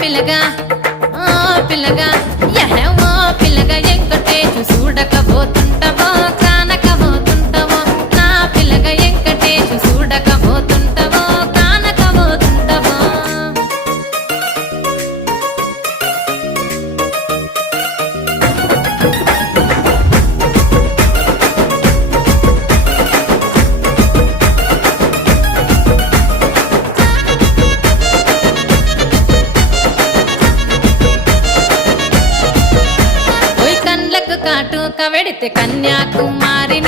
పిల్లగా ఓ పిల్లగా యహో పిల్లగా ఎంకటేశు చూడకపోతుంటవో కానకపోతుంటవో నా పిల్లగా ఎంకటేశు చూడకపోతుంటవో కానకపోతుంటవో ఓయ్ కండ్లకు కాటుక వెడితే కన్యాకుమారి